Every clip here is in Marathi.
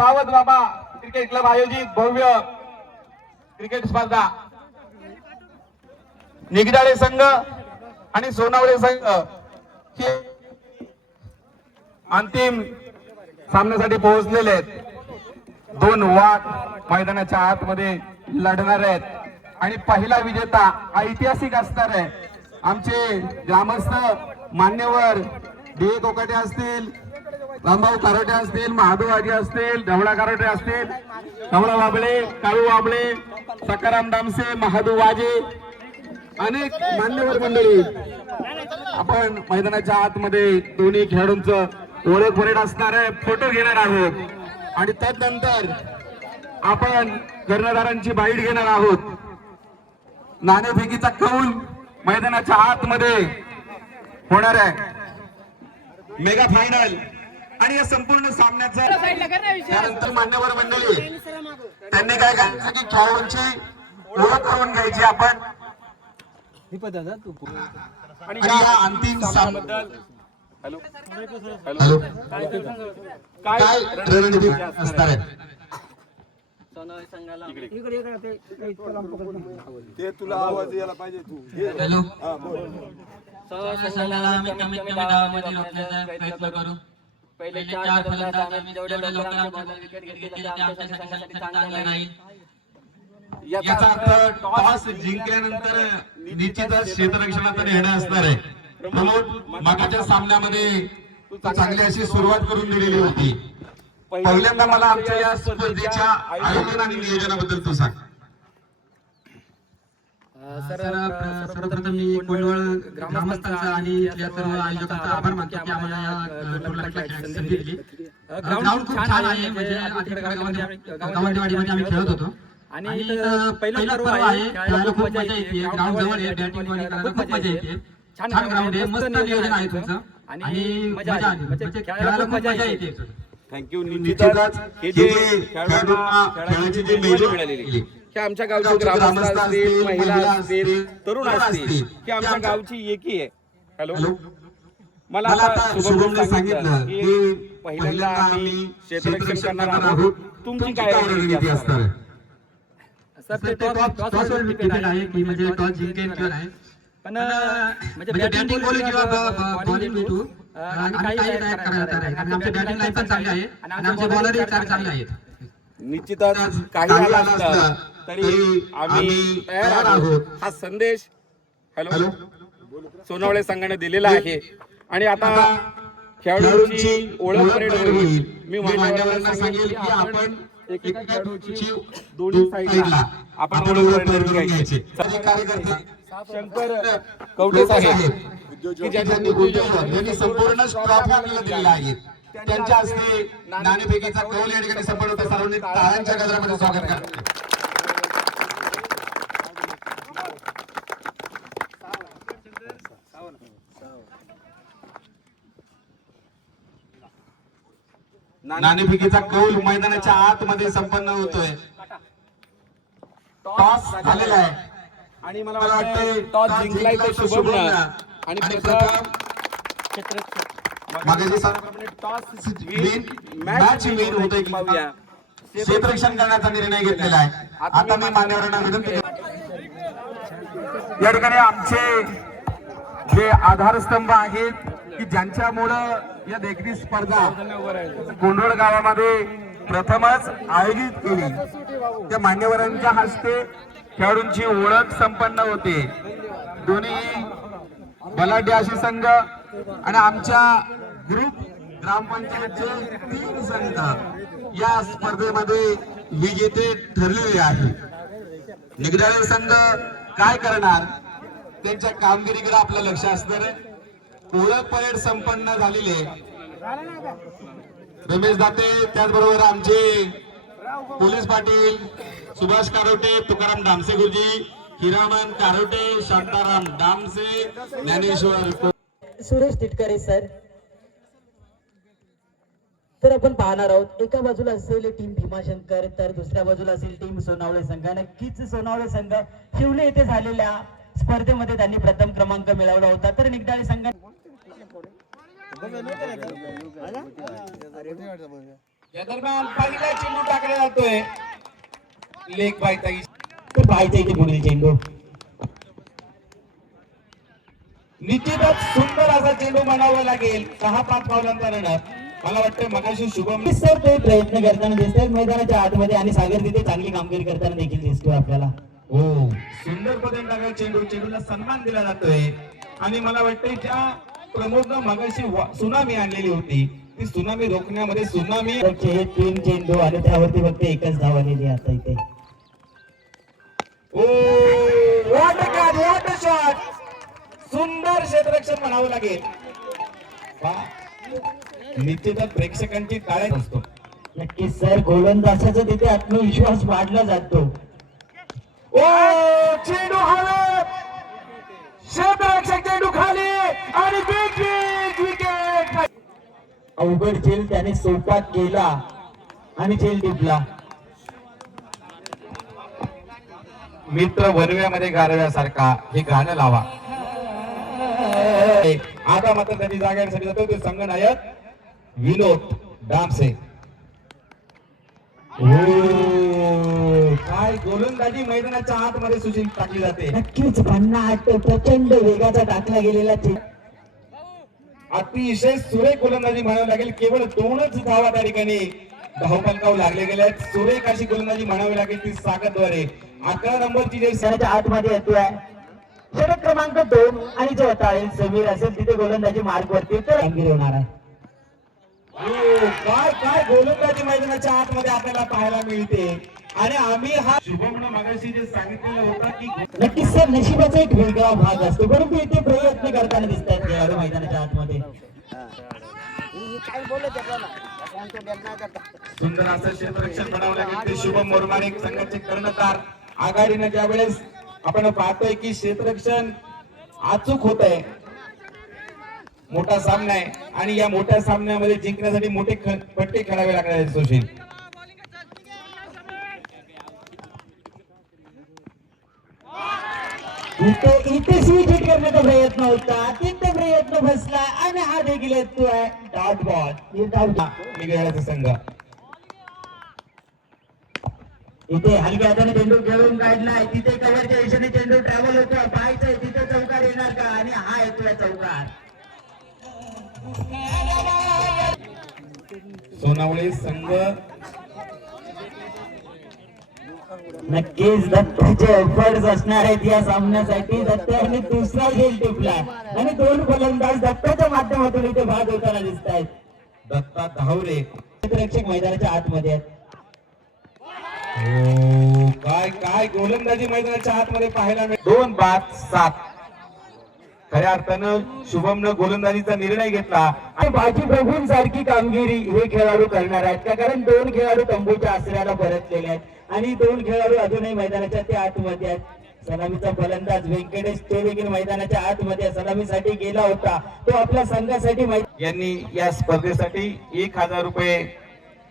सावध बाबा क्रिकेट क्लब आयोजित भव्य क्रिकेट स्पर्धा निगडाळे संघ आणि सोनावळे संघ हे अंतिम सामन्यासाठी पोहोचलेले आहेत। दोन वाट मैदानाच्या आतमध्ये लढणार आहेत आणि पहिला विजेता ऐतिहासिक असणार आहे। आमचे ग्रामस्थ मान्यवर डी कोकाटे असतील, रामभाऊ कारोटे असतील, महादेव आजी असतील, ढवळा कारोटे असतील, ढवळा वाबळे, काळू वाबळे, सकाराम दामसे, महादेव वाजे, अनेक मान्यवर मंडळी आपण मैदानाच्या आतमध्ये दोन्ही खेळाडूंचं ओळख परेड असणार आहे, फोटो घेणार आहोत आणि त्यानंतर आपण कर्णधारांची बाईट घेणार आहोत। नाणेफेकीचा कौल मैदानाच्या आतमध्ये होणार आहे। मेगा फायनल आणि या संपूर्ण सामन्याचं त्यानंतर मान्यवर मंडळी त्यांनी काय करायचं की खेळाडूंची ओळख करून घ्यायची आपण आणि या अंतिम सामन्याबद्दल हॅलो हॅलो काय रणनीती असणार आहे ते तुला आवाज यायला पाहिजे तू हॅलो संघाला आम्ही कमीत कमी धावांमध्ये रोखण्याचा प्रयत्न करू। पहिले 4 फलंदाज आम्ही जेवढ्या लवकर आमच्या विकेट घेतली ते आमच्यासाठी चांगले राहील। याचा अर्थ टॉस जिंकल्यानंतर निश्चितच क्षेत्ररक्षणाचा निर्णय असणार आहे। प्रमोद मागच्या सामन्यामध्ये चांगली अशी सुरुवात करून दिलेली होती। पहिल्यांदा मला आमच्या या स्पर्धेच्या आयोजन आणि नियोजनाबद्दल तू सांग। सर्वप्रथम मी कोंडवळ ग्रामस्थांचा आणि इथल्या सर्व आयोजकांचा आभार मानतो की आम्हाला या टुर्नामेंटला खेळण्याची संधी दिली। ग्राउंड खूप छान आहे, म्हणजे गावंडेवाडीमध्ये आम्ही खेळत होतो आणि पहिला पर्व आहे, खेळायला खूप मजा येते। ग्राउंड जवळ आहे, बॅटिंग वगैरे करायला खूप मजा येते। छान ग्राउंड आहे, मस्त नियोजन आहे तुमचं आणि मजा आली, म्हणजे खेळायला खूप मजा येते। थँक्यू। निश्चितच हे जे खेळाची जी मेजर मिळालेली की आमच्या गावचे ग्रामस्थ असतील, महिला असतील, तरुण असतील की आमच्या गावची एकी आहे। हॅलो मला आता शुभमने सांगितलं की पहिल्यांदा आम्ही क्षेत्ररक्षण करणार आहोत, तुमची काय रणनीती असणार आहे? सर ते टॉसवर डिपेंड आहे की म्हणजे टॉस जिंकेल किंवा नाही, पण म्हणजे बॅटिंग बॉलिंग किंवा बॉलिंग भेटू आणि काही तयार करायला तयार आहे, कारण आमची बॅटिंग लाईन पण चांगली आहे आणि आमचे बॉलरही चांगले आहेत। निश्चितच काही आला असलं तरी आम्ही तयार आहोत हा संदेश हॅलो सोनावळे संघाने दिलेला आहे। आणि आता खेळाडूंची ओळख परेड होईल। मी मान्यवरांना सांगेल की आपण एका खेळाडूची दोन्ही साईडला आपण ओळख परेड घ्यायची। शंकर कवटे साहेब की ज्यांनी संपूर्ण ट्रॉफी आपल्याला दिलेल्या आहेत, त्यांच्या हस्ते नाणेफेकीचा कौल या ठिकाणी संपन्न होता। सर्वांनी टाळ्यांच्या गजरामध्ये स्वागत करा। नाणेफेकीचा कौल मैदानाच्या आतमध्ये संपन्न होतोय। टॉस झालेला आहे आणि मला वाटतं टॉस जिंकलाय तो शुभमला आणि मॅच विन होतोय की क्षेत्ररक्षण करण्याचा निर्णय घेतलेला आहे। आता मी मान्यवरांना विनंती या ठिकाणी आमचे जे आधारस्तंभ आहेत की ज्यांच्यामुळं या देखणी स्पर्धा कोंडवळ गावामध्ये प्रथमच आयोजित केली, त्या मान्यवरांच्या हस्ते खेळाडूंची ओळख संपन्न होते। दोन्ही बलाढ्य अशी संघ आणि आमच्या ग्रुप ग्रामपंचायतचे 3 संघ या स्पर्धेमध्ये विजेते ठरलेले आहेत। निगडाळे संघ काय करणार त्यांच्या कामगिरीकडे आपलं लक्ष असणार आहे। ओळख परेड संपन्न झालेली आहे। रमेश दाते, त्याचबरोबर आमचे पोलीस पाटील सुभाष कारोटे, तुकाराम दामसे गुरुजी, हिरामन कारोटे, शांताराम दामसे, ज्ञानेश्वर सुरेश तिटकरे सर। तर आपण पाहणार आहोत एका बाजूला असेल टीम भीमाशंकर तर दुसऱ्या बाजूला असेल टीम सोनावळे संघ। नक्कीच सोनावळे संघ शिवले येथे झालेल्या स्पर्धेमध्ये त्यांनी प्रथम क्रमांक मिळवला होता, तर निगडाळे संघ या दरम्यान पहिला चेंडू टाकला जातोय लेग बायचा तो पाहायचा इथे पुढील चेंडू. निश्चितच सुंदर असा चेंडू म्हणावा लागेल. 6-5 पावलांचा रनर. मला वाटतं मगाशी शुभम सर ते प्रयत्न करताना दिसतात मैदानाच्या आतमध्ये आणि सागर तिथे चांगली कामगिरी करताना देखील दिसतोय आपल्याला. हो सुंदर पद्धतीने टाकला चेंडू. चेंडूला सन्मान दिला जातोय आणि मला वाटतंय ज्या प्रमोदनं मगाशी सुनामी आणलेली होती ती सुनामी रोखण्यामध्ये सुनामी हे 3 चेंडू आणि त्यावरती फक्त एकच धाव आलेली आहे आता इथे. Oh what a catch, what a shot. सुंदर क्षेत्ररक्षण म्हणावं लागेल. निश्चितच प्रेक्षकांची टाळ्या असतो. नक्कीच सर गोलंदाजाचा तिथे आत्मविश्वास वाढला जातो. ओ चेंडू हवेत. क्षेत्ररक्षक चेंडू खाली आणि बिग विकेट. अवघड झेल त्याने सोपा केला आणि झेल टिपला. मित्र वनव्यामध्ये गारव्यासारखा हे गाणं लावा. आता मात्र त्यांनी जागेसाठी जातो ते संघनायक विनोद डामसे. काय गोलंदाजी मैदानाच्या आतमध्ये सुशील टाकली जाते. नक्कीच भन्नाट प्रचंड वेगाचा टाकला गेलेला चेंडू. अतिशय सुरेख गोलंदाजी म्हणावी लागेल. केवळ 2च धावा त्या ठिकाणी धावफलकावर लागले गेले आहेत. सुरेख अशी गोलंदाजी म्हणावी लागेल ती सागरद्वारे. 11 नंबरची जे त्याच्या आतमध्ये येतोय षटक क्रमांक 2 आणि जो टाळेल समीर असेल तिथे गोलंदाजी मार्ग वरती तर कामगिरी होणार आहे. काय काय गोलंदाजी मैदानाच्या आतमध्ये आपल्याला पाहायला मिळते. आणि आम्ही हा शुभमनं मगाशी जे सांगितलेलं होतं की नक्कीच सर नशिबाचा एक वेगळा भाग असतो परंतु इथे प्रयत्न करताना दिसतात खेळाडू मैदानाच्या आतमध्ये. सुंदर असं क्षेत्ररक्षण बनावं लागेल ते शुभम मोरमारे संघाचे कर्णधार. आघाडीनं ज्या वेळेस आपण पाहतोय की क्षेत्ररक्षण अचूक होत आहे. मोठा सामना आहे आणि या मोठ्या सामन्यामध्ये जिंकण्यासाठी मोठे पट्टे खेळावे लागणार आहेत. सुशील इथे स्विच हिट करण्याचा प्रयत्न होता तिथे प्रयत्न बसला आणि हा देखील येतोय डॉट बॉल. निघाल्याचा संघ इथे हलक्या हाताने चेंडू खेळून काढलाय. तिथे कव्हरच्या दिशेने चेंडू ट्रॅव्हल होतो पाहायचंय तिथे चौकार येणार का आणि हा येतोय चौकार. सोनावळे संघ नक्कीच दत्ताचे एफर्ट्स असणार आहेत या सामन्यासाठी. दत्ताने दुसरा झेल टिपलाय आणि 2 फलंदाज दत्ताच्या माध्यमातून इथे बाद होताना दिसत आहेत. दत्ता धावरे क्षेत्ररक्षक मैदानाच्या आतमध्ये आहेत. काय काय गोलंदाजी मैदानाच्या आतमध्ये पाहायला मिळेल. 2 बाद 7. खऱ्या अर्थानं शुभमनं गोलंदाजीचा निर्णय घेतला आणि बाजी बघून सारखी कामगिरी हे खेळाडू करणार आहेत का कारण 2 खेळाडू तंबूच्या आश्रयाला परतलेले आहेत आणि 2 खेळाडू अजूनही मैदानाच्या त्या आतमध्ये आहेत. सलामीचा फलंदाज व्यंकटेश तो देखील मैदानाच्या आतमध्ये सलामीसाठी गेला होता. तो आपल्या संघासाठी यांनी या स्पर्धेसाठी 1000 रुपये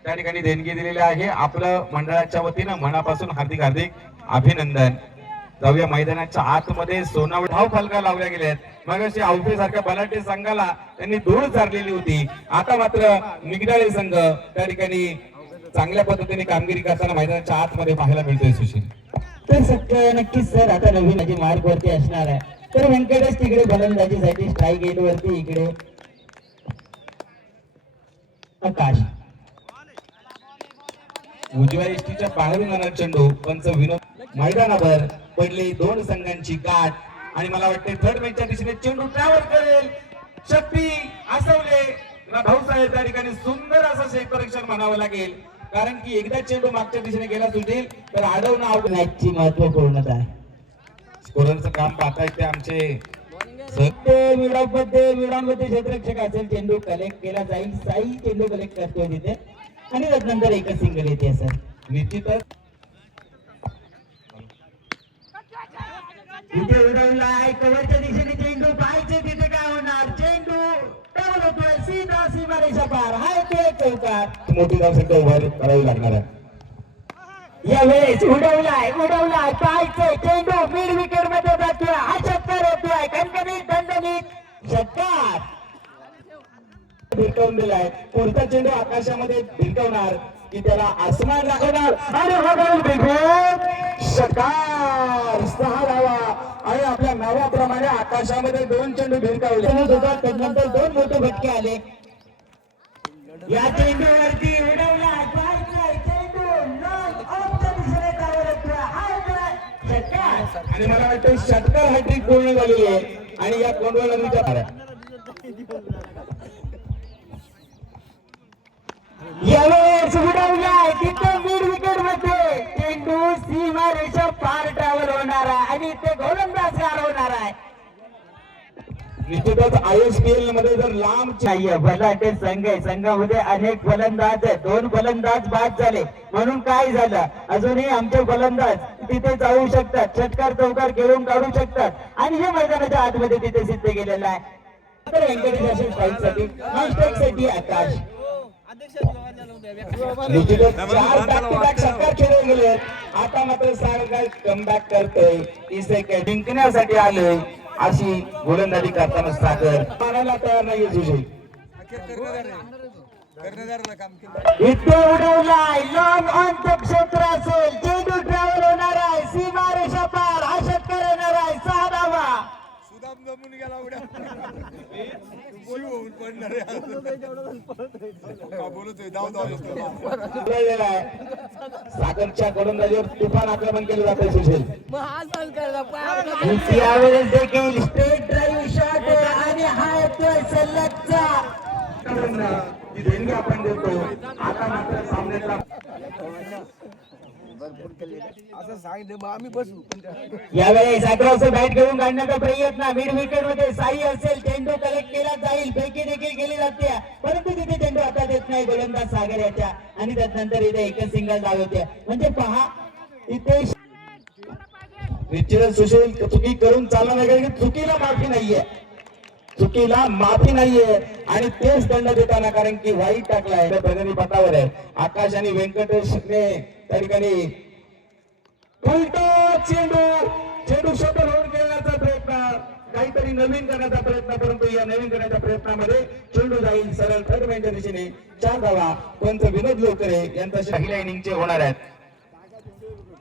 त्या ठिकाणी देणगी दिलेली आहे. आपलं मंडळाच्या वतीनं मनापासून हार्दिक हार्दिक अभिनंदन. जाऊया मैदानाच्या आतमध्ये. सोनावळे धाव फलका लावल्या गेल्या आहेत. मगाशी औफे सारख्या बलाढ्य संघाला त्यांनी धूळ चारलेली होती. आता मात्र निगडाळे संघ त्या ठिकाणी चांगल्या पद्धतीने कामगिरी करताना मैदानाच्या आतमध्ये पाहायला मिळतोय. सुशील तर नक्कीच सर आता नवीन मार्ग वरती असणार आहे. तर व्यंकटेश तिकडे फलंदाजीसाठी स्ट्राईक गेट वरती इकडे आकाश. उजव्या इष्टीच्या बाहेरून येणार चेंडू. पंच विनोद मैदानावर पडले 2 संघांची गाठ आणि मला वाटते थर्ड मॅचच्या दिशेने चेंडू ट्रॅव्हल करेल. शक्ती आसवले भाऊसाहेब त्या ठिकाणी सुंदर असं क्षेत्ररक्षण म्हणावं लागेल कारण की एकदा चेंडू मागच्या दिशेने गेला सुशील तर अडवणं अवघड. मॅचची महत्वपूर्णता आहे. स्कोररचं काम पाहतायत ते आमचे विडामध्ये क्षेत्ररक्षक असेल चेंडू कलेक्ट केला जाईल. साई चेंडू कलेक्ट करतोय तिथे आणि त्यानंतर एकच सिंगल येते सर. निश्चितच इथे उडवलाय कव्हरच्या दिशेने चेंडू पाहायचे तिथे काय होणार. चेंडू डाऊन होतोय सीधा सीमारेषा पार. हा येतोय चौकार. मोठी धावसंख्या उभार करावी लागणार आहे. यावेळेस उडवलाय पाहायचंय चेंडू मिड विकेट मध्ये जातोय. हा षटकार होतोय कणकणीत दणदणीत षटकार. भिरकावून दिलाय. पुढचा चेंडू आकाशामध्ये भिरकावणार की त्याला आसमान दाखवणार आणि हवेल बिघडून षटकार. 6 धावा आणि आपल्या नावाप्रमाणे आकाशामध्ये 2 चेंडू भिरकावले. त्यानंतर 2 मोठे फटके आले. या चेंडूवरती उडवला चेंडू लॉंग ऑफ द दुसऱ्या धावेवर येतोय. षटकार. आणि मला वाटतं षटकार हॅट्रिक पूर्ण झालेली आहे आणि या कोंडवळणीच्या यावेळेस उडवलाय तिथं मिड विकेट मध्ये चेंडू सीमा रेषा पार ट्रॅव्हल होणार आहे आणि ते गोलंदाज होणार आहे. निश्चितच ISPL मध्ये जर लांब नाहीये भलाटे संघ आहे. संघामध्ये अनेक फलंदाज आहेत. 2 फलंदाज बाद झाले म्हणून काय झालं, अजूनही आमचे फलंदाज तिथे जाऊ शकतात, षटकार चौकार खेळून काढू शकतात आणि हे मैदानाच्या आतमध्ये तिथे सिद्ध केलेलं आहे. तर व्यंकटेश साठी साठी आकाश निश्चितच 4 बॅक-टू-बॅक षटकार खेळले गेले. आता मात्र सारखा कमबॅक करतोय. इसे जिंकण्यासाठी आलोय अशी गोलंदाजी करताना सागर मानायला तयार नाही. सुशील इथे उडवलाय लॉंग ऑन द क्षेत्र असेल, चेंडू ट्रॅव्हल होणार आहे सीमा रेषा पार. हा षटकार येणार आहे. 6 धावा. सागरच्या गोलंदाजीवर तुफान आक्रमण केलं जातं. सुशील यावेळेस देखील स्ट्रेट ड्राईव्ह शॉट आणि हा येतोय सलगचा. जी देणगी आपण देतो आता मात्र सामन्याचा यावेळेस अकरावचं बॅट घेऊन काढण्याचा प्रयत्न मिड विकेट मध्ये साई असेल, चेंडू कलेक्ट केला जाईल, पैकी देखील केली जाते परंतु तिथे चेंडू आता देत नाही गोलंदाज सागर याच्या आणि त्यानंतर इथे एकच सिंगल धाव होते. म्हणजे पहा इथे निश्चितच सुशील चुकी करून चालणार नाही कारण की चुकीला माफी नाहीये. चुकीला माफी नाहीये आणि तेच दंड देताना कारण की वाईट टाकलाय प्रगती पथावर आहे. आकाश आणि व्यंकटेशने त्या ठिकाणी उलटा चेंडू शटल होऊन खेळण्याचा प्रयत्न, काहीतरी नवीन करण्याचा प्रयत्न, परंतु या नवीन करण्याच्या प्रयत्नामध्ये चेंडू जाईल सरळ थर्ड मॅनच्या दिशेने. 4 धावा पंच विनोद लोकरे यांचा पहिल्या इनिंगचे होणार आहेत.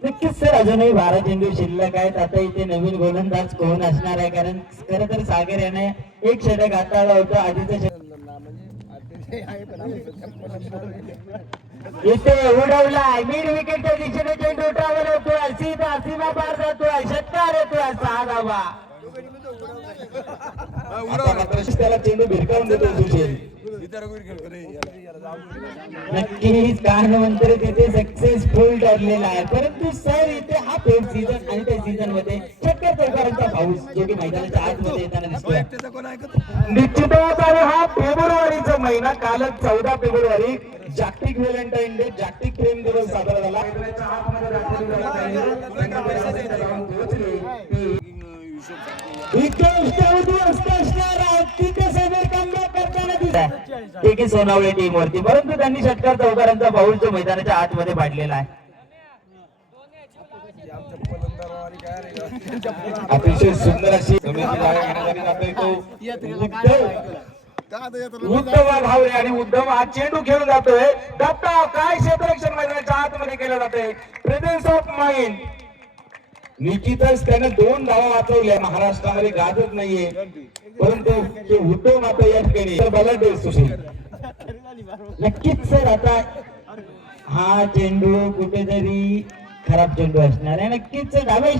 नक्कीच सर अजूनही 12 चेंडू शिल्लक आहेत. आता इथे नवीन गोलंदाज कोण असणार आहे, कारण खरं तर सागर याने एक षटक हाताळलं होतं आधीचं इथे उडवलाय मिड विकेटच्या दिशेने चेंडू ट्रॅव्हल होतोय सीधा सीमा पार जातोय. षटकार येतोय. 6 धावा. आता मात्र त्याला चेंडू भिरकावून देतो सुशील. नक्कीच कारणमंत्र तिथे सक्सेसफुल ठरलेला आहे, परंतु सर इथे हा फेम सीझन आणि त्या सीझन मध्ये षटकार चौकारांचा पाऊस जो की मैदानाच्या आतमध्ये येताना दिसतोय. निश्चितच आणि हा फेब्रुवारीचा महिना, कालच 14 फेब्रुवारी जागतिक व्हॅलेंटाईन डे, जागतिक प्रेम दिवस साजरा झाला. सोनावळे टीम वरती, परंतु त्यांनी षटकार चौकारांचा पाऊल जो मैदानाच्या आतमध्ये पाडलेला आहे. अतिशय सुंदर अशी उद्धव भावरे आणि उद्धव हा चेंडू खेळून जातोय. दत्ता काय क्षेत्ररक्षण मैदानाच्या आतमध्ये केलं जाते. Presence of mind. निश्चितच त्याने 2 धावा वाचवल्या. महाराष्ट्रामध्ये गाजत नाहीये परंतु ते उद्धव मात्र या ठिकाणी बलाढ्य सुशील. नक्कीच सर आता हा चेंडू कुठेतरी खराब चेंडू असणार आहे. नक्कीच डाव्या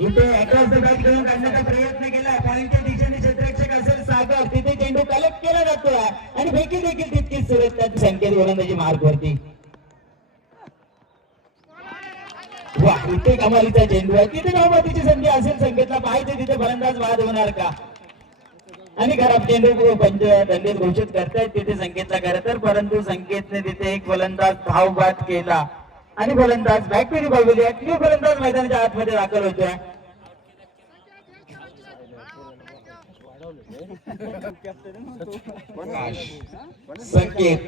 इथे अक्रॉस द बॅट घेऊन काढण्याचा प्रयत्न केलाय. पॉईंटच्या दिशेने क्षेत्ररक्षक असेल सागर, तिथे चेंडू कलेक्ट केला जातोय आणि फेकी देखील तितकीच सुरक्षित संकेत गोलंदाजी मार्क वरती. वा इथे कमालीचा चेंडू आहे. तिथे नवमतीची संधी असेल संकेतला, पाहायचे तिथे फलंदाज बाद होणार का आणि खराब चेंडू पंच दंडित घोषित करतायत तिथे संकेतला खरं तर, परंतु संकेतने तिथे एक फलंदाज धाव बाद केला आणि फलंदाज बॅकफिरी बघितली. न्यू फलंदाज मैदानाच्या आतमध्ये दाखल होतोय. संकेत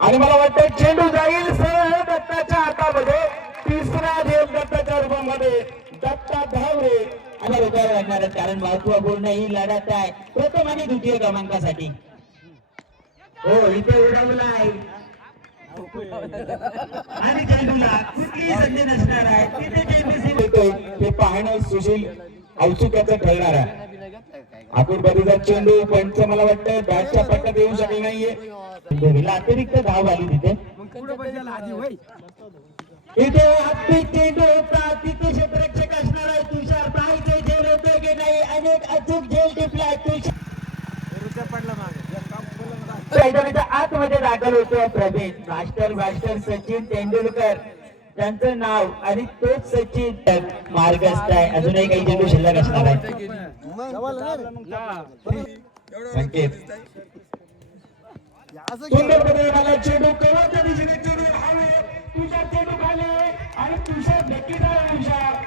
आणि मला वाटतं चेंडू जाईल सरळ दत्ताच्या हातामध्ये. तिसरा झेल दत्ताच्या रूपामध्ये दत्ता धावरे आणि रुपयाला लागणार आहेत, कारण महत्वपूर्ण ही लढत आहे प्रथम आणि द्वितीय क्रमांकासाठी. हो इथे उडवलाय आणि चेंडूला कुठलीही संधी नसणार आहे तिथे चेंडू ते पाहणं सुशील औत्सुक्याचं ठरणार आहे. आकुरबाजीचा चेंडू पंच मला वाटतं बॅटच्या पट्ट्यात येऊ शकले नाहीये. चेंडूला अतिरिक्त धाव आली तिथे. इथे हत्ती चेंडू होता तिथे क्षेत्ररक्षक असणार आहे तुषार. पाहायचे झेल होते की नाही, अनेक अचूक झेल टिपलाय तुषार. मैदानाच्या आतमध्ये दाखल होतो प्रवीण. मास्टर सचिन तेंडुलकर त्यांचं नाव आणि तोच सचिन मार्गस्थ आहे. अजूनही काही चेंडू शिल्लक असणार आहे. संकेत सुंदर पद्धतीने चेंडू कव्हरच्या दिशेने चेंडू हवे. तुषार चेंडू खाली आणि तुषार नक्की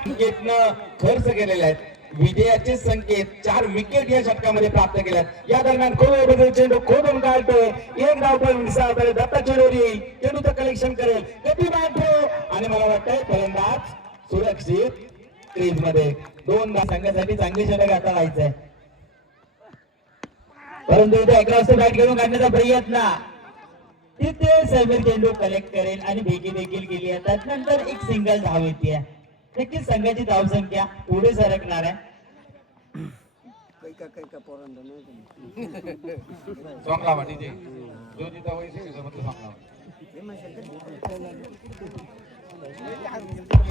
संकेतनं खर्च केलेले आहेत. विजयाचे संकेत 4 विकेट या षटकामध्ये प्राप्त केल्यात. या दरम्यान खोल चेंडू खोदून काढतोय. एक धाव पण विसावतोय. दत्ता चेंडूवर येईल. चेंडूचं कलेक्शन करेल. गती मारतो आणि मला वाटतंय फलंदाज सुरक्षित क्रीज मध्ये. 2 संघासाठी चांगली षटक आता व्हायचंय, परंतु इथे अक्रॉस बॅट घेऊन काढण्याचा प्रयत्न. तिथे समीर चेंडू कलेक्ट करेल आणि भेगी देखील केली आहे. त्यानंतर एक सिंगल धाव येते. नक्कीच संघाची धावसंख्या पुढे सरकणार आहे.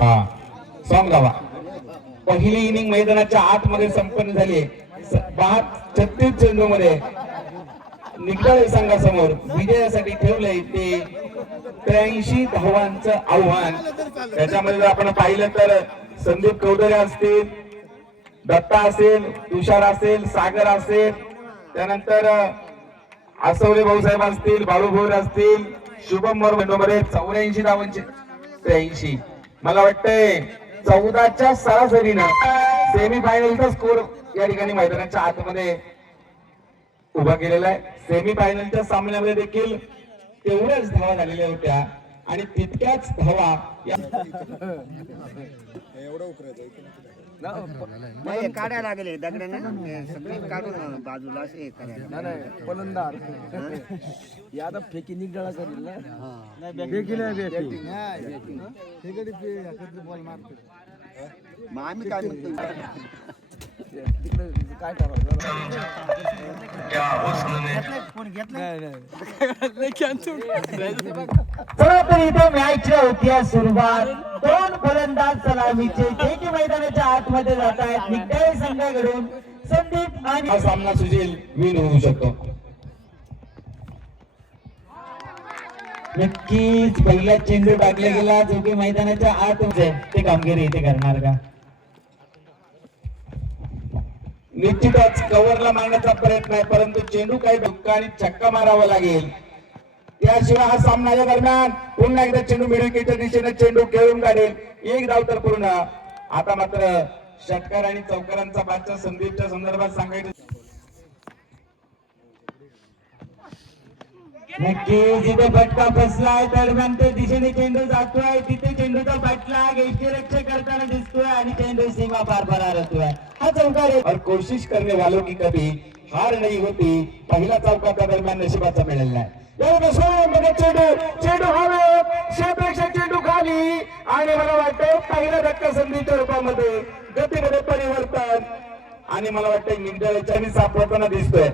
हा सॉंग लावा. पहिली इनिंग मैदानाच्या आतमध्ये संपन्न झाली. 36 चेंडू मध्ये निकाली संघासमोर विजयासाठी ठेवलंय ते 83 धावांचं आव्हान. त्याच्यामध्ये जर आपण पाहिलं तर संदीप कौदरे असतील, दत्ता असेल, तुषार असेल, सागर असेल, त्यानंतर आसवले भाऊसाहेब असतील, बाळू भोर असतील, शुभम मध्ये 84 धावांचे 83. मला वाटतंय 14च्या सरासरीनं सेमीफायनलचा स्कोर या ठिकाणी मैदानाच्या आतमध्ये उभा केलेला आहे. सेमीफायनलच्या सामन्यामध्ये देखील तेवढ्याच धावा झालेल्या होत्या आणि तितक्याच धावा नाही काढायला लागले दगडाने सगळे काढून बाजूला असे करायला फलंदाज आता फेकी निगडा करेल ना फेकी नाही बॉल मारतो. मग आम्ही काय म्हणतो तिकडे काय ठरवलं चला तर इथे मॅच होती सुरुवात. 2 फलंदाज सलामीचे जे की मैदानाच्या आतमध्ये जात आहेत. निघताय संघाकडून संदीप आणि हा सामना सुशील विन होऊ शकतो. नक्कीच पहिला चेंडू टाकला गेला जो की मैदानाच्या आतमध्ये. ते कामगिरी इथे करणार का? निश्चितच कव्हरला मारण्याचा प्रयत्न आहे, परंतु चेंडू काही धक्का आणि छक्का मारावा लागेल. त्याशिवाय हा सामना या दरम्यान पुन्हा एकदा चेंडू मिडविकेटच्या दिशेने चेंडू खेळून काढेल. 1 धाव तर पूर्ण. आता मात्र षटकार आणि चौकारांचा बादशाह संदीपच्या संदर्भात सांगायचं. नक्कीच जिथे फटका बसलाय दरम्यान ते दिशेने चेंडू जातोय. तिथे चेंडूचा फटका यष्टीरक्षक करताना दिसतोय आणि चेंडू सीमा पार परार होतोय. हा चौकार आहे. और कोशिश करने वालों की कभी हार नहीं होती. पहिला चौका त्या दरम्यान नशिबाचा मिळालेला आहे. चेंडू हवे. क्षेत्ररक्षक चेंडू खाली आणि मला वाटतं पहिला धक्का संधीच्या रूपामध्ये गतीमध्ये परिवर्तन आणि मला वाटतं निगडाळ्याच्या सापडताना दिसतोय.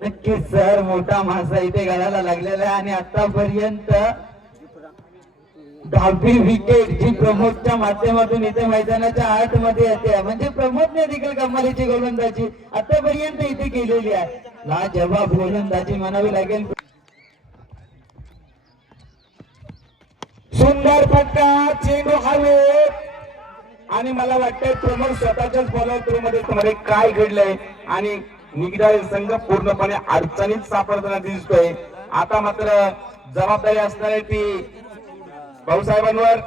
नक्कीच सर मोठा मासा इथे गळायला लागलेला आहे आणि आतापर्यंत 10वी विकेट जी प्रमोदच्या माध्यमातून इथे मैदानाच्या आतमध्ये येते. म्हणजे प्रमोदने देखील कमालीची गोलंदाजी आतापर्यंत इथे केलेली आहे. लाजवाब गोलंदाजी म्हणावी लागेल. सुंदर फटका. चेंडू हवे आणि मला वाटतंय प्रमोद स्वतःच्याच फॉलो थ्रू मध्ये काय घडलंय आणि निगडाळे संघ पूर्णपणे अडचणीत सापडताना दिसतोय. आता मात्र जबाबदारी असणार आहे ती भाऊसाहेबांवर.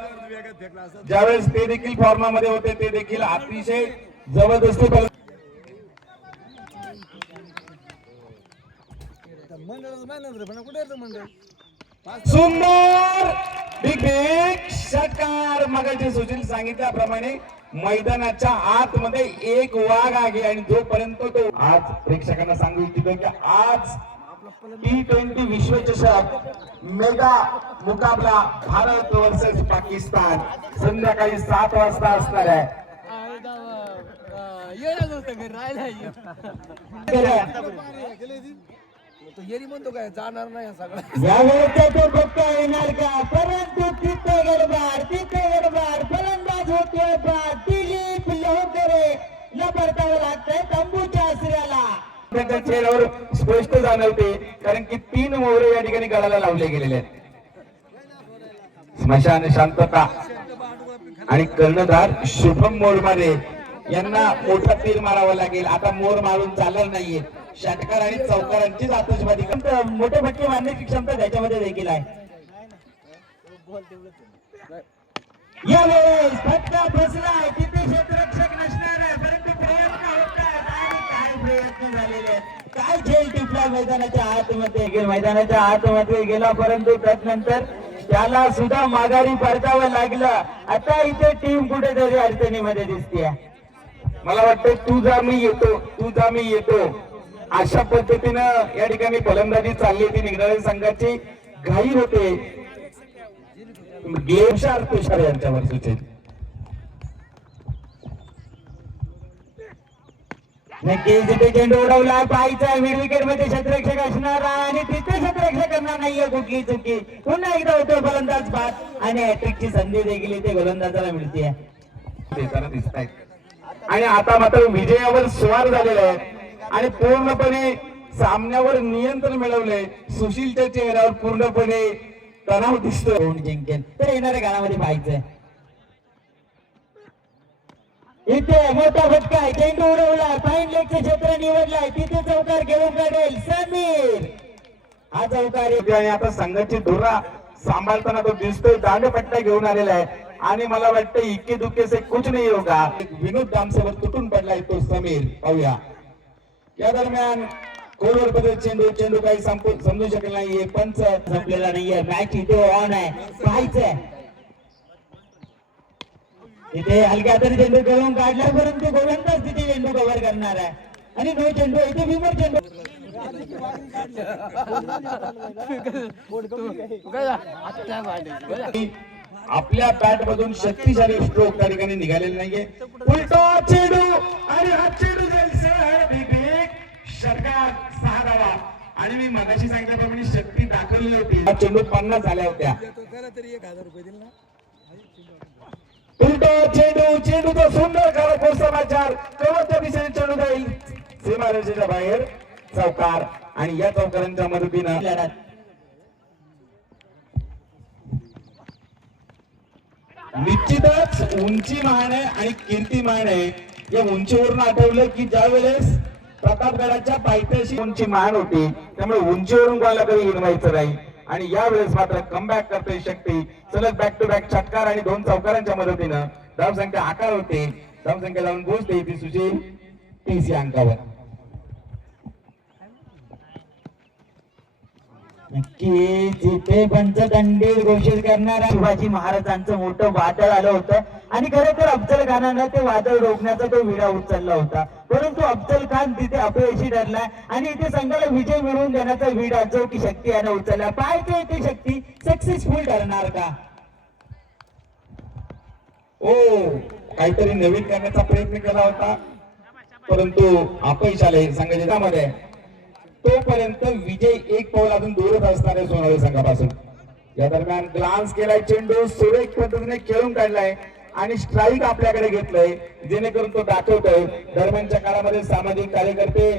ज्यावेळेस ते देखील फॉर्मामध्ये होते ते देखील अतिशय जबरदस्ती सुंदर बिग षटकार. मगाशी सुशील सांगितल्याप्रमाणे मैदानाच्या आतमध्ये एक वाघ आहे आणि जोपर्यंत तो आज प्रेक्षकांना सांगू इच्छितो की आज T20 विश्वचषक मेगा मुकाबला भारत वर्सेस पाकिस्तान संध्याकाळी 7 वाजता असणार आहे. तो येरी म्हणतो काय जाणार नाही हा सगळा. यावेळेस तो पक्का येणार का, परंतु तिथे गडबड फलंदाज होतोय दिलीप लोहकरे न परतावं लागतंय तंबूच्या आश्रयाला. त्यांच्या चेहऱ्यावर स्पष्ट जाणवते कारण की 3 मोहरे या ठिकाणी गळाला लावले गेलेले आहेत. स्मशान शांतता आणि कर्णधार शुभम मोरमारे यांना मोठा तीर मारावा लागेल. आता मोर मारून चालणार नाहीये. षटकार आणि चौकारांचीच आतषबाजी मोठे फटके मारण्याची क्षमता त्याच्यामध्ये देखील आहे. यावेळेस फटका बसलाय तिथे क्षेत्ररक्षक नसणार आहे परंतु प्रयत्न होत आहेत आणि काय प्रयत्न झालेले आहेत. काय झेल टिपला मैदानाच्या आतमध्ये मैदानाच्या आतमध्ये गेला परंतु त्यानंतर त्याला सुद्धा माघारी परतावं लागलं. आता इथे टीम कुठेतरी अडचणीमध्ये दिसते. मला वाटतं तू जा मी येतो अशा पद्धतीनं या ठिकाणी फलंदाजी चालली होती. निघणाऱ्या संघाची घाई होते. गेमशार तुषार यांच्यावर सूचित नक्कीच तिथे चेंडू उडवला पाहायचा मिड विकेट मध्ये क्षेत्ररक्षक असणार आणि तिथे क्षेत्ररक्षक करणार नाहीये कुठली चुकी. पुन्हा एकदा होतो फलंदाज बाद आणि हॅट्रिकची संधी देखील इथे गोलंदाजाला मिळते. दिसत आहेत आणि आता मात्र विजयावर स्वार झालेला आहे आणि पूर्णपणे सामन्यावर नियंत्रण मिळवलंय. सुशीलच्या चेहऱ्यावर पूर्णपणे तणाव दिसतोय. कोण जिंकेल तर येणाऱ्या काळामध्ये पाहायचंय. इथे मोठा फटका आहे. चेंडू उडवला फाईन लेगचं क्षेत्र निवडलाय तिथे चौकार घेऊन काढेल समीर. हा चौकार आणि आता संघाची धुरा सांभाळताना तो दिसतोय. दांडपट्टा घेऊन आलेला आहे आणि मला वाटतं इक्के दुक्के से कुछ नाही होगा. विनोद दामसेवर तुटून पडलाय तो समीर. पाहूया या दरम्यान कोलवर पद्धत चेंडू काही समजू शकले नाहीये. पंच संपलेला नाहीये. मॅच इथे ऑन आहे पाहायचंय. इथे हलक्या हाताने चेंडू खेळून काढला परंतु गोलंदाज तिथे चेंडू कव्हर करणार आहे आणि नो चेंडू इथे विमर चेंडू. आपल्या बॅट मधून शक्तिशाली स्ट्रोक त्या ठिकाणी निघालेले नाहीये. उलटा चेंडू आणि हा चेंडू जाईल सर विवेक षटकार 6 धावा आणि मी मगाशी सांगितल्याप्रमाणे शक्ती दाखवलेली होती. हा चेंडू 50 झाल्या होत्या. उलटा चेंडूचा सुंदर काळोख समाचार. कवरच्या दिशेने चेंडू जाईल सीमारेषेच्या बाहेर. चौकार आणि या चौकारांच्या मदतीनं निश्चितच उंची मान आहे आणि कीर्तिमान आहे. या उंचीवरून आठवलं की ज्या वेळेस प्रतापगडाच्या पायथ्याशी उंची मान होती त्यामुळे उंचीवरून कोणाला कधी हिरवायचं नाही आणि या वेळेस मात्र कमबॅक करते शक्ती. सलग बॅक टू बॅक षटकार आणि 2 चौकारांच्या मदतीनं धावसंख्या 11 होते. धावसंख्या जाऊन पोहोचते ती सुशील 30 या अंकावर. नक्कीच इथे पंचदंडी घोषित करणारा शिवाजी महाराजांचं मोठं वादळ आलं होतं आणि खरं तर अफजल खानानं ते वादळ रोखण्याचा तो विडा उचलला होता परंतु अफजल खान तिथे अपयशी ठरलाय आणि इथे संघाला विजय मिळवून देण्याचा विडा जो की शक्ती यानं उचलला. पाहायचं इथे शक्ती सक्सेसफुल ठरणार का. काहीतरी नवीन करण्याचा प्रयत्न केला होता परंतु अपयश आले संघाच्या मध्ये. तोपर्यंत विजय 1 पाऊल अजून दूरच असणार आहे सोनाली संघापासून. या दरम्यान ग्लान्स केलाय चेंडू सुरेख पद्धतीने खेळून काढलाय आणि स्ट्राईक आपल्याकडे घेतलंय जेणेकरून तो दाखवतोय. दरम्यानच्या काळामध्ये सामाजिक कार्यकर्ते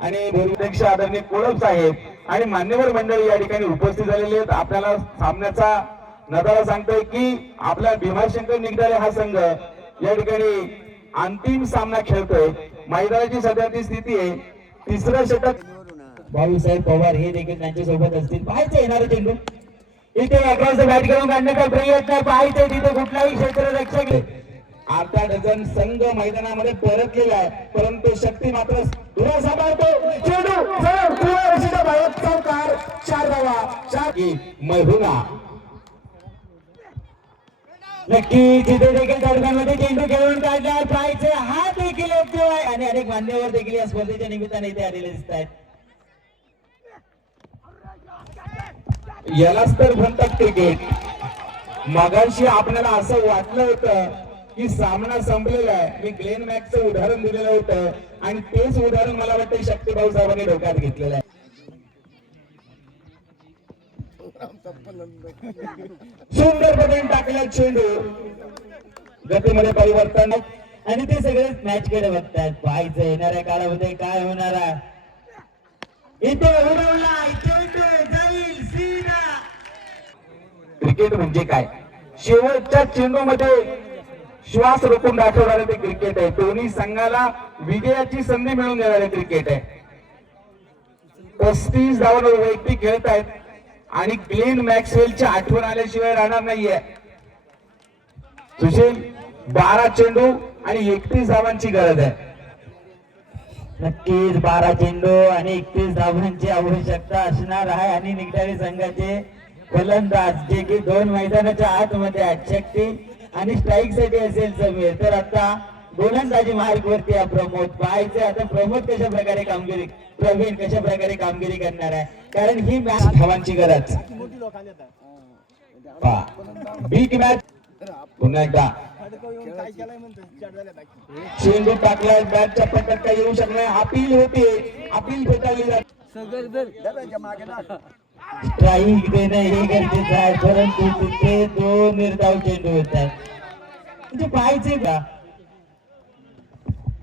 आणि भूरिपक्ष आदरणीय कोळप साहेब आणि मान्यवर मंडळी या ठिकाणी उपस्थित झालेले आहेत. आपल्याला सामन्याचा नजारा सांगतोय की आपला भीमाशंकर निगडाले हा संघ या ठिकाणी अंतिम सामना खेळतोय. मैदानाची सध्याची स्थिती आहे 3रं षटक. भाऊसाहेब पवार हे देखील त्यांच्या सोबत असतील. पाहायचं येणारे चेंडू इथे अक्रॉस बॅट करून काढण्याचा प्रयत्न. पाहायचं तिथे कुठलाही क्षेत्ररक्षक. 8 डझन संघ मैदानामध्ये परतलेला आहे परंतु शक्ती मात्र धुरा सांभाळतो. चेंडू बाहेर चौकार 4 धावा. मैहुना नक्कीच इथे देखील तडकामध्ये चेंडू खेळून काढला पायचे हा देखील योग्य आहे आणि अनेक मान्यवर देखील या स्पर्धेच्या निमित्ताने इथे आलेले दिसत आहेत. यालाच तर म्हणतात क्रिकेट. मगाशी आपल्याला असं वाटलं होतं की सामना संपलेला आहे. मी ग्लेन मॅक्सचं उदाहरण दिलेलं होतं आणि तेच उदाहरण मला वाटतं शक्तीभाऊ साहेबांनी डोक्यात घेतलेलं आहे. सुंदर पद्धतीने टाकला चेंडू, गतीमध्ये परिवर्तन आणि ते सगळे मॅच कडे बघतात. पाहायचं येणाऱ्या काळामध्ये काय होणार आहे. इथे उडवला चेंडू जाईल सीधा. क्रिकेट म्हणजे काय? शेवटच्या चेंडूमध्ये श्वास रोखून दाखवणारे ते क्रिकेट आहे. दोन्ही संघाला विजयाची संधी मिळवून देणारे क्रिकेट आहे. 35 धावांवर वैयक्तिक खेळत आहेत आणि ग्लेन मॅक्सवेलची आठवण आल्याशिवाय राहणार नाहीये. सुशील 12 चेंडू आणि 31 धावांची गरज आहे. नक्कीच 12 चेंडू आणि 31 धावांची आवश्यकता असणार आहे आणि निगटारी संघाचे फलंदाज जे की 2 मैदानाच्या आतमध्ये आहेत. शक्ती आणि स्ट्राईक साठी असेल समीर, तर आता गोलंदाजी मार्ग वरती आहे प्रमोद. पाहायचं आता प्रमोद कशा प्रकारे कामगिरी, प्रवीण कशा प्रकारे कामगिरी करणार आहे, कारण ही मॅच धावांची गरज. Big match. पुन्हा एकदा चेंडू टाकला, बॅटच्या पट्ट्यात काही येऊ शकणार. अपील होते, अपील फेटाळली जाते. स्ट्राईक देणं हे गरजेचं आहे, परंतु तिथे 2 निर्धाव चेंडू होत आहेत. म्हणजे पाहायचे का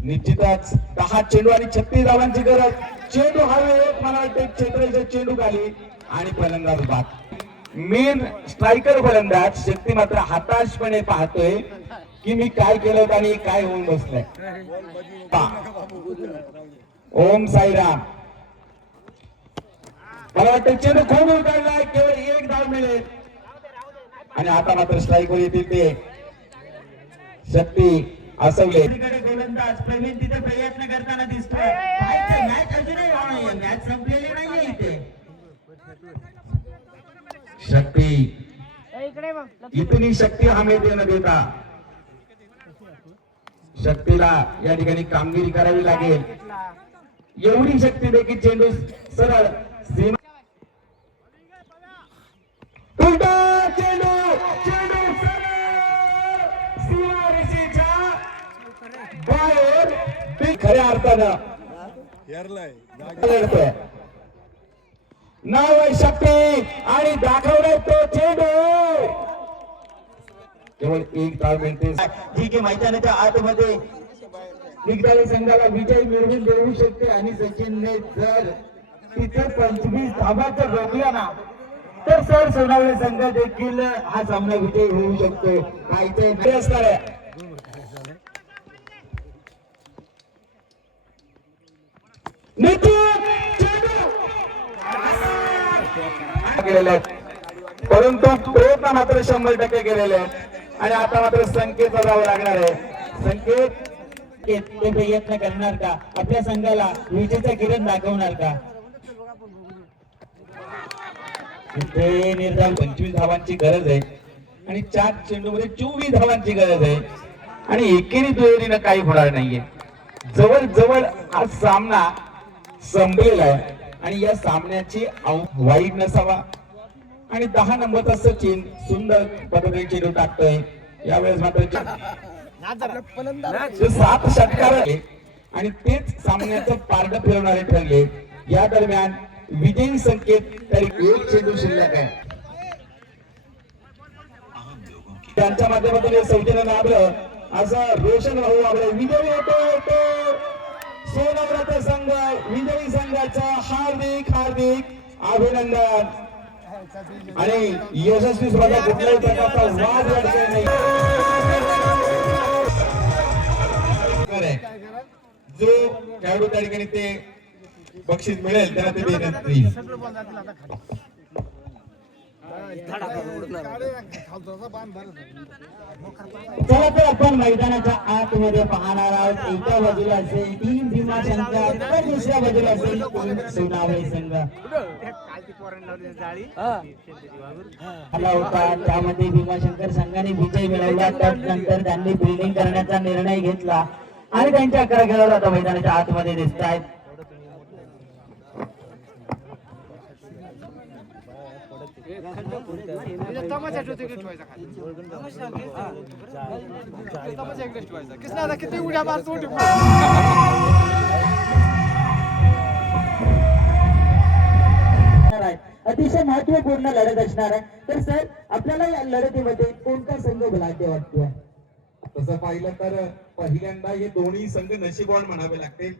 निश्चितच 10 चेंडू आणि 36 धावांची गरज. चेंडू हवेत, मला वाटतं क्षेत्राचा चेंडू खाली आणि फलंदाज बाद. मेन स्ट्रायकर फलंदाज शक्ती मात्र हताशपणे पाहतोय की मी काय केलं होतं आणि काय होऊन बसलंय. ओम साईराम. मला वाटतं चेंडू खूप उलटायलाय, केवळ 1 धाव मिळेल आणि आता मात्र स्ट्राईकवर येतील ते शक्ती असवले. गोलंदाज प्रवीण तिथे प्रयत्न करताना दिसतोय. पाहायचं मॅच अजूनही मॅच संपलेली नाहीये इथे. शक्ती इतनी शक्ती हमें देणं देता शक्तीला या ठिकाणी कामगिरी करावी लागेल. एवढी शक्ती देखील चेंडू सरळ सीमा. उलटा चेंडू, चेंडू सरळ सीमारेषेच्या बाहेर. ते खऱ्या अर्थानं लढतोय. नाव आहे शक्ती आणि दाखवलाय तो चेंडू. केवळ 1 धाव मिळते. ठीक आहे, मैदानाच्या आतमध्ये निगडाली संघाला विजय मिळवून देऊ शकते आणि सचिनने जर तिथे 25 धावा जर रोखल्या ना, तर सर सोनावळे संघ देखील हा सामना विजयी होऊ शकतो. काय असणार आहे. केलेले आहेत, परंतु प्रयत्न मात्र 100% केलेले आहेत आणि आता मात्र संकेत जावं लागणार आहे. संकेत ते प्रयत्न करणार का, आपल्या संघाला विजेचा किरण दाखवणार का. ते निर्धाव 25 धावांची गरज आहे आणि 4 चेंडू मध्ये 24 धावांची गरज आहे आणि एकेरी दुहेरीनं काही होणार नाहीये. जवळ जवळ हा सामना संपलेला आहे आणि या सामन्याची वाईट नसावा. आणि 10 नंबरचा सचिन सुंदर पद्धतीने चेंडू टाकतोय. यावेळेस मात्र 7 षटकार आहे आणि तेच सामन्याचं पारडं फिरवणारे ठरले. या दरम्यान विजयी संकेत तरी 1 चेंडू शिल्लक आहे. त्यांच्या माध्यमातून हे सौजन्य लाभलं असं रोशन भाऊ आपले विजयी होतो. सोनावळा संघ विजयी संघाचं हार्दिक हार्दिक अभिनंदन आणि यशस्वी स्पर्धा कुठल्याही प्रकारचा वाद अडचण नाही. जो खेळाडू त्या ठिकाणी ते बक्षीस मिळेल त्याला ते देण्यात येईल. चला तर आपण मैदानाच्या आतमध्ये पाहणार आहोत. एका बाजूला असेल टीम भीमाशंकर तर दुसऱ्या बाजूला असेल टीम सोनावळे संघ. हा. आला होता त्यामध्ये भीमाशंकर संघाने विजय मिळवला. त्यानंतर त्यांनी फिल्डिंग करण्याचा निर्णय घेतला आणि त्यांच्या 11 खेळाडू आता मैदानाच्या आतमध्ये दिसत आहेत. किती उड्या मारतो अतिशय महत्वपूर्ण लढत असणार आहे. तर सर आपल्याला या लढतीमध्ये कोणता संघ बलाढ्य वाटतोय? तसं पाहिलं तर पहिल्यांदा हे दोन्ही संघ नशीबवान म्हणावे लागतील,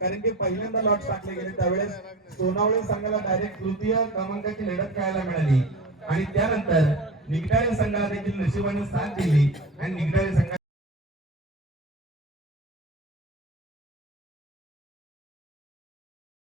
कारण की पहिल्यांदा लॉट टाकले गेले त्यावेळेस सोनावळे संघाला डायरेक्ट तृतीय क्रमांकाची लढत खेळायला मिळाली आणि त्यानंतर निगडाळे संघाला देखील नशिबाने साथ दिली आणि निगडाळे संघाने